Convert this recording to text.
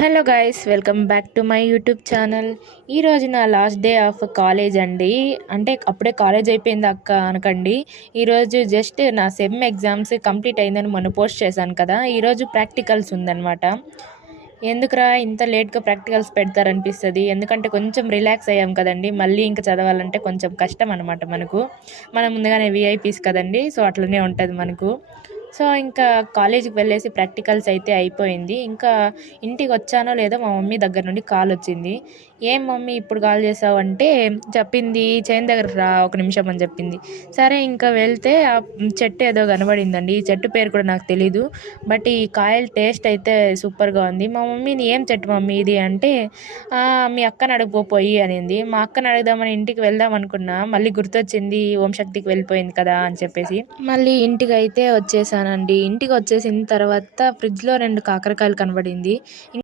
Hello guys, welcome back to my YouTube channel. ఈరోజు నా last day of college అండి. అంటే అప్పుడే కాలేజ్ అయిపోయింది అక్క అనకండి. ఈరోజు జస్ట్ నా సెమ్ ఎగ్జామ్స్ కంప్లీట్ అయిందని మొన్న పోస్ట్ చేశాను కదా. ఈరోజు ప్రాక్టికల్స్ ఉందన్నమాట. ఎందుకురా ఇంత లేట్గా ప్రాక్టికల్స్ పెడతారనిపిస్తుంది. ఎందుకంటే కొంచెం రిలాక్స్ అయ్యాం కదండి. మళ్ళీ ఇంకా చదవాలంటే కొంచెం కష్టం అనమాట మనకు. మనం ముందుగానే విఐపీస్ కదండి, సో అట్లనే ఉంటుంది మనకు. సో ఇంకా కాలేజీకి వెళ్ళేసి ప్రాక్టికల్స్ అయితే అయిపోయింది. ఇంకా ఇంటికి వచ్చానో లేదో మా మమ్మీ దగ్గర నుండి కాల్ వచ్చింది. ఏం మమ్మీ ఇప్పుడు కాల్ చేసావు అంటే చెప్పింది చేను దగ్గరకు రా ఒక నిమిషం అని చెప్పింది. సరే ఇంకా వెళ్తే ఆ చెట్టు ఏదో కనబడిందండి. ఈ చెట్టు పేరు కూడా నాకు తెలీదు, బట్ ఈ కాయల టేస్ట్ అయితే సూపర్గా ఉంది. మా మమ్మీని ఏం చెట్టు మమ్మీ ఇది అంటే మీ అక్కని అడుగుపోయి అనింది. మా అక్కని అడుగుదామని ఇంటికి వెళ్దాం అనుకున్నా, మళ్ళీ గుర్తొచ్చింది ఓం శక్తికి వెళ్ళిపోయింది కదా అని చెప్పేసి మళ్ళీ ఇంటికి అయితే వచ్చేసానండి. ఇంటికి వచ్చేసిన తర్వాత ఫ్రిడ్జ్లో 2 కాకరకాయలు కనబడింది.